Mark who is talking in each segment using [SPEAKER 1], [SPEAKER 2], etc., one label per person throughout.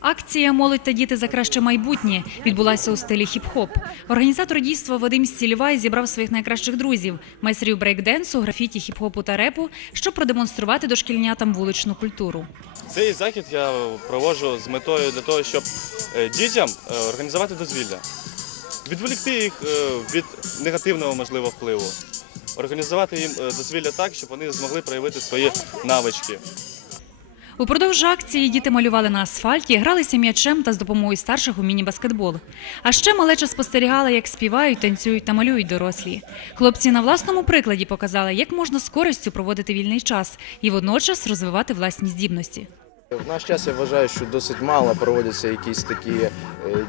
[SPEAKER 1] Акція Молодь та діти за краще майбутнє відбулася у стилі хіп-хоп. Організатор дійства Вадим Стільвай зібрав своїх найкращих друзів майстрів брейкденсу, графіті, хіп-хопу та репу, щоб продемонструвати дошкільнятам вуличну культуру.
[SPEAKER 2] Цей захід я проводжу з метою для того, щоб е, дітям е, організувати дозвілля, відволікти їх е, від негативного можливо впливу, організувати їм дозвілля так, щоб вони змогли проявити свої навички.
[SPEAKER 1] Упродовж акції діти малювали на асфальті, гралися м'ячем та з допомогою старших у міні-баскетбол. А ще малеча спостерігала, як співають, танцюють та малюють дорослі. Хлопці на власному прикладі показали, як можна з користю проводити вільний час і водночас розвивати власні здібності.
[SPEAKER 3] В наш час я вважаю, що досить мало проводяться якісь такі е,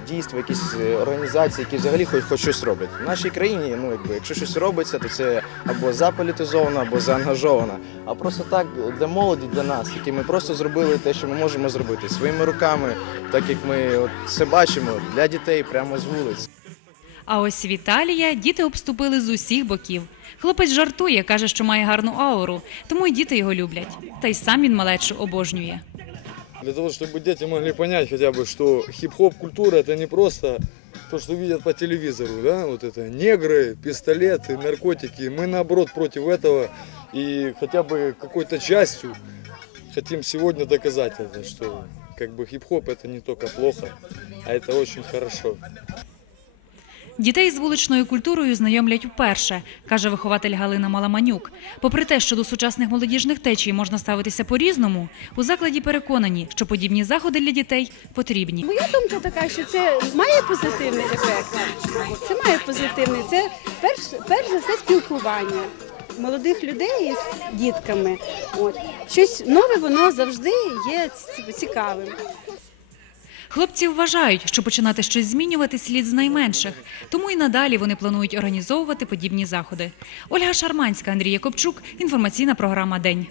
[SPEAKER 3] дійства, якісь е, організації, які взагалі хоч, хоч щось роблять. В нашій країні, ну якби, якщо щось робиться, то це або заполітизовано, або заангажовано. А просто так для молоді, для нас, які ми просто зробили те, що ми можемо зробити своїми руками, так як ми от це бачимо для дітей прямо з вулиць.
[SPEAKER 1] А ось Віталія діти обступили з усіх боків. Хлопець жартує, каже, що має гарну ауру, тому й діти його люблять. Та й сам він малечу обожнює.
[SPEAKER 4] Для того, чтобы дети могли понять хотя бы, что хип-хоп культура это не просто то, что видят по телевизору, да, вот это негры, пистолеты, наркотики. Мы наоборот против этого и хотя бы какой-то частью хотим сегодня доказать это, что как бы хип-хоп это не только плохо, а это очень хорошо.
[SPEAKER 1] Дітей з вуличною культурою знайомлять вперше, каже вихователь Галина Маламанюк. Попри те, що до сучасних молодіжних течій можна ставитися по-різному, у закладі переконані, що подібні заходи для дітей потрібні.
[SPEAKER 5] Моя думка така, що це має позитивний ефект. Це має позитивний. Це перш, перш за все спілкування молодих людей з дітками. От щось нове, воно завжди є цікавим.
[SPEAKER 1] Хлопці вважають, що починати щось змінювати слід з найменших, тому і надалі вони планують організовувати подібні заходи. Ольга Шарманська, Андрій Якобчук. Інформаційна програма День.